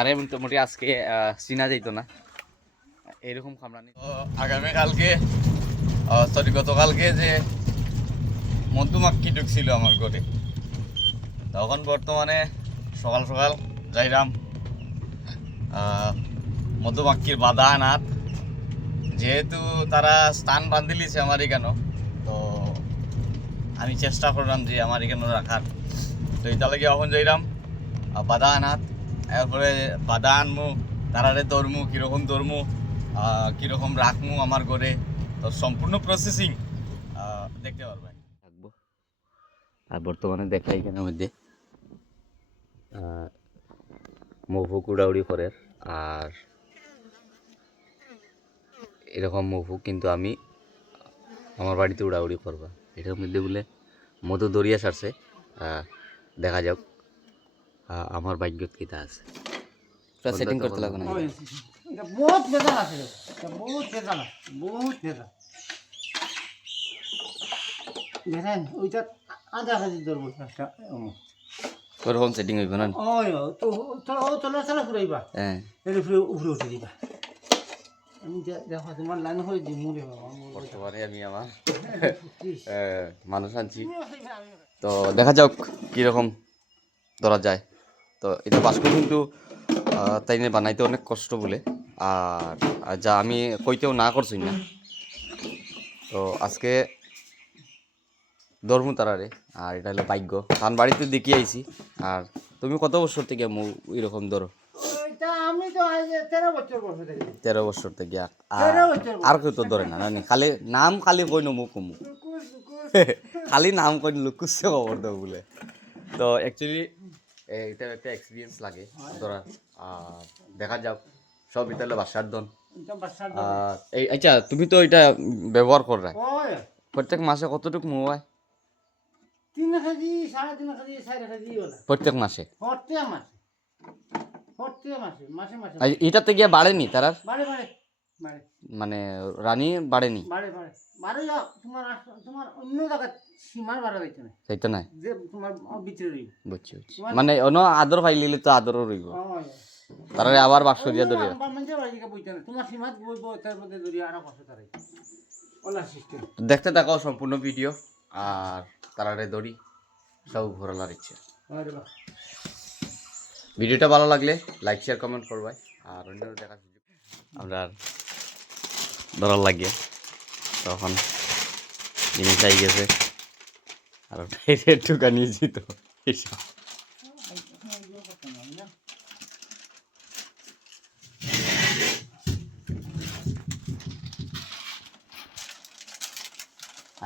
তারে মোটামুটি আজকে চিনা যাইত না এরকম কামরানি। আগামীকালকে সরি গতকালকে যে মধুমাক্ষি ঢুকছিল আমার ঘরে, তখন বর্তমানে সকাল সকাল যাইরাম মধুমাক্ষির বাধা আনাত। যেহেতু তারা স্থান বান্ধিলিছে আমার এখানে, তো আমি চেষ্টা করলাম যে আমার এখানে রাখার। তো এটা লাগে এখন যাইরাম বাধা আনাত। এরপরে বাধা আনমু, তারারে ধরমু, কীরকম ধরমু, কীরকম রাখমু আমার ঘরে, তো সম্পূর্ণ প্রসেসিং দেখতে পারবেন। থাকবো। আর বর্তমানে দেখা এখানের মধ্যে মৌফুক উড়াউড়ি করে, আর এরকম মৌফুক কিন্তু আমি আমার বাড়িতে উড়াউড়ি করবা। এটার মধ্যে বলে মধু দরিয়া সারছে, দেখা যাক আমার ভাগ্যত কিতা আছে। সেটিং করতে লাগবে না। বহুত ভেজাল আছে, বহুত ভেজাল আছে, বহুত ভেজাল। দেখেন ওইটা আধা কেজি ধরবো একটা। ওরকম সেটিং হইব না? চলা চলা ঘুরাইবা, হ্যাঁ, উপরে উঠে দিবা। আমি দেখো তোমার লাইন হয়ে দিই মুড়ে বাবা। বর্তমানে আমি আমার মানুষ আনছি, তো দেখা যাক কীরকম ধরা যায়। তো এটা বাস্ক কিন্তু তাই নিয়ে বানাইতে অনেক কষ্ট বলে, আর যা আমি কইতেও না করছি না। তো আজকে ধর্ম তারারে, আর এটা হলো ভাগ্য। কারণ বাড়িতে দেখিয়ে আইছি। আর তুমি কত বছর থেকে এরকম ধরো? আমি তো 13 বছর বসে থাকি। 13 বছর থেকে। আর কেউ তো ধরে না নানি, খালি নাম খালি কই নমু কমু, খালি নাম কই লুকুসে খবর দেবো বলে। তো অ্যাকচুয়ালি এটা একটা এক্সপিরিয়েন্স লাগে ধরার। আর দেখা যাক সব এটা হলো বাসার দন। এই আচ্ছা, তুমি তো এটা ব্যবহার কর রাখ প্রত্যেক মাসে কতটুকু mobile? 3 KG, 3.5 KG, 4 KG OLA প্রত্যেক মাসে? প্রত্যেক মাসে, প্রত্যেক মাসে, মাসে মাসে। এটাতে গিয়ে বাড়েনি তারার? বাড়ে বাড়ে বাড়ে, মানে রানী বাড়েনি? বাড়ে বাড়ে বাড়ে। তোমার তোমার অন্য জায়গা সীমার বাড়া যাইতে না, সেইটা নাই যে তোমার ভিতরে রইব। বুঝছি বুঝছি। মানে অন্য আদর পাইলে তো আদরও রইব, তারারে আবার বাক্স দিয়া ধরিয়া তোমার সীমাত বইব, তার মধ্যে ধরিয়া আরো কষ্ট তারাই ওলা সিস্টেম। দেখতে থাকো সম্পূর্ণ ভিডিও, আর তারারে দড়ি সব ঘোরালার ইচ্ছে। ভিডিওটা ভালো লাগলে লাইক শেয়ার কমেন্ট করবাই, আর অন্য দেখার সুযোগ আমরা ধরার লাগিয়ে তখন জিনিস আই গেছে। আর একটুকা নিয়েছি তো এইসব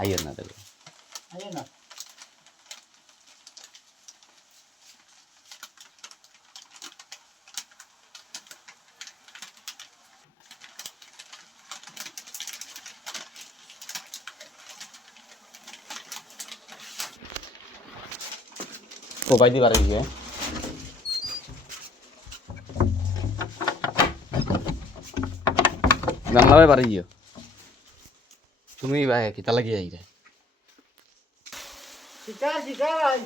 আইয়ের না দেবে না। কোপাই দি পারে গিয়ে বাংলা পারে গিয়ে তুমি ভাই কিতা লাগিয়ে আই রে শিকার শিকার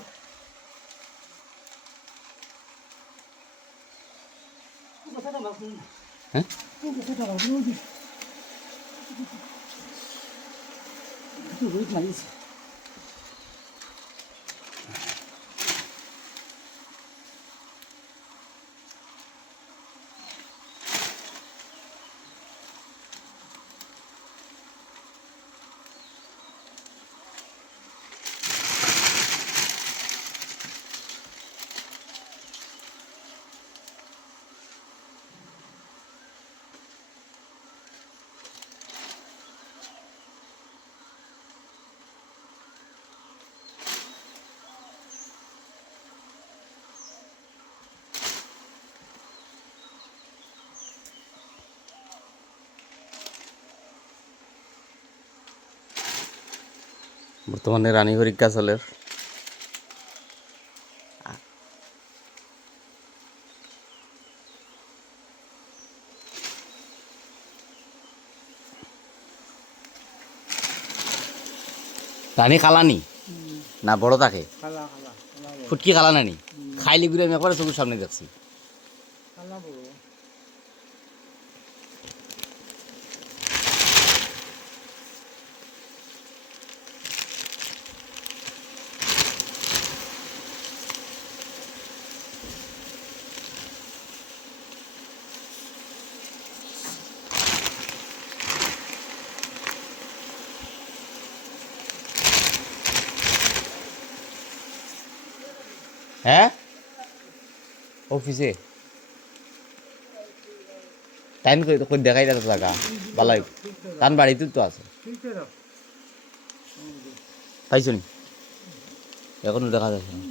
হ্যাঁ বর্তমানে রানীহরিক গাছলের রানী খালানি না বড় থাকে ফুটকি খালা নানি খাইলে ঘুরে আমি একবারে চোখের সামনে দেখছি। হ্যাঁ অফিসে টাইম কই দেখাই যাচ্ছে জায়গা বালাই তান বাড়িতে তো আছে পাইছো নি এখনো দেখা যাচ্ছে না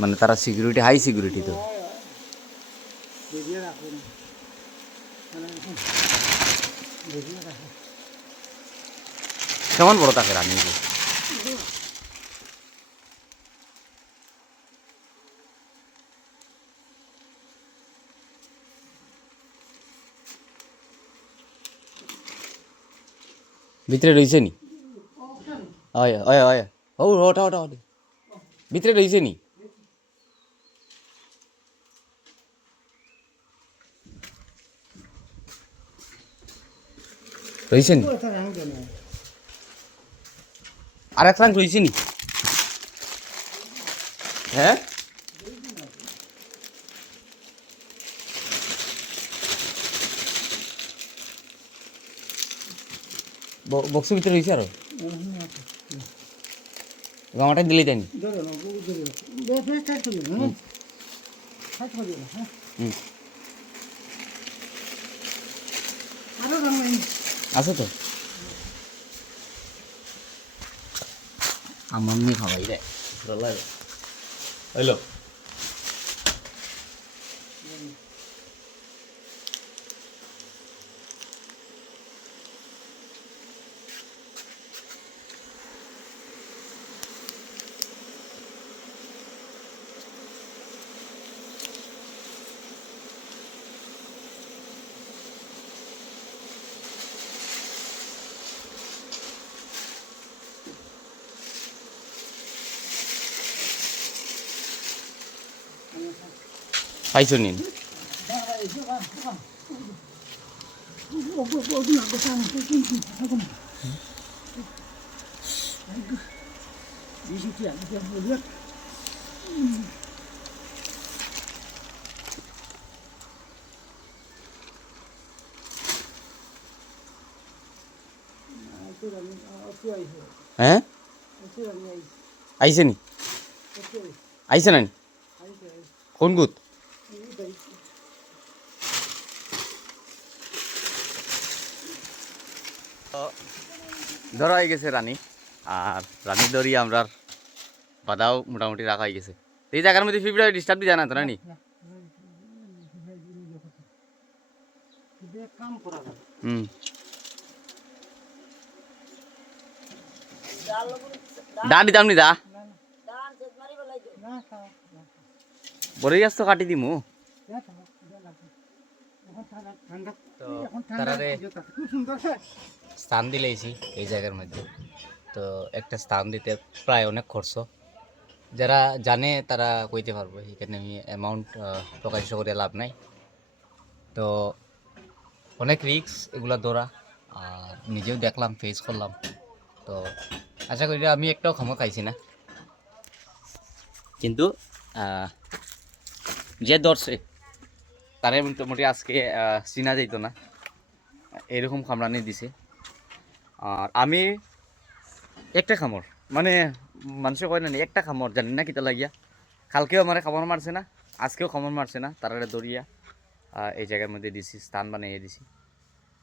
মানে তারা সিকিউরিটি হাই সিকিউরিটি তো কেমন বড় থাকে রানী ভিতরে রয়েছে নি হয় হয় হয় ও ওটা ওটা ওটা ভিতরে রয়েছে নি রয়েছে নি আর এক রাঙ্ক রয়েছে নি হ্যাঁ বক্সের ভিতরে রয়েছে আরো গামাটা দিলেই তাই আছে তো আমার নিয়ে খাওয়াই রে হইলো পাইছো নিন হ্যাঁ আইছে নি আইছে না কোন গুত ধরা হয়ে গেছে রানী আর রানী ধরি আমরা বাধাও মোটামুটি রাখা হয়ে গেছে এই জায়গার মধ্যে ফিফড়া ডিস্টার্ব দিয়ে জানা তো রানী হুম দা দিতাম নি দা বড় গাছ তো কাটি দিমু তো তারারে স্থান দিলেইছি এই জায়গার মধ্যে তো একটা স্থান দিতে প্রায় অনেক খরচ যারা জানে তারা কইতে পারবো এখানে আমি অ্যামাউন্ট প্রকাশ করে লাভ নাই তো অনেক রিস্ক এগুলা ধরা আর নিজেও দেখলাম ফেস করলাম তো আশা করি আমি একটাও খামো খাইছি না কিন্তু যে ধরছে তারে মোটামুটি আজকে চিনা যাইতো না এরকম কামড়ানি দিছে আর আমি একটা খামর মানে মানুষে কয় না একটা খামর জানি না কিতা লাগিয়া কালকেও আমার খামর মারছে না আজকেও খামর মারছে না তারা দৌড়িয়া এই জায়গার মধ্যে দিছি স্থান বানিয়ে দিছি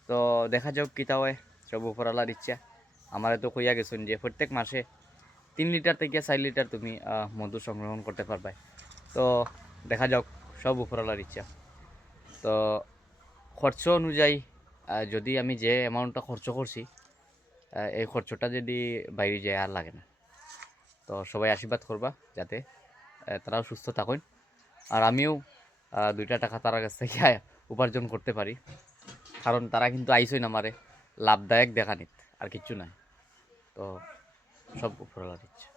তো দেখা যাক কিতা হয় সব উপরালার ইচ্ছা আমার তো কইয়া গেছেন যে প্রত্যেক মাসে 3 লিটার থেকে 4 লিটার তুমি মধু সংগ্রহণ করতে পারবে তো দেখা যাক সব উপরালার ইচ্ছা তো খরচ অনুযায়ী যদি আমি যে অ্যামাউন্টটা খরচ করছি এই খরচটা যদি বাইরে যায় আর লাগে না তো সবাই আশীর্বাদ করবা যাতে তারাও সুস্থ থাকুন আর আমিও 2টা টাকা তার কাছ থেকে উপার্জন করতে পারি কারণ তারা কিন্তু আইসই না আমারে লাভদায়ক দেখা নিত আর কিচ্ছু নাই তো সব উপরওয়ালার ইচ্ছা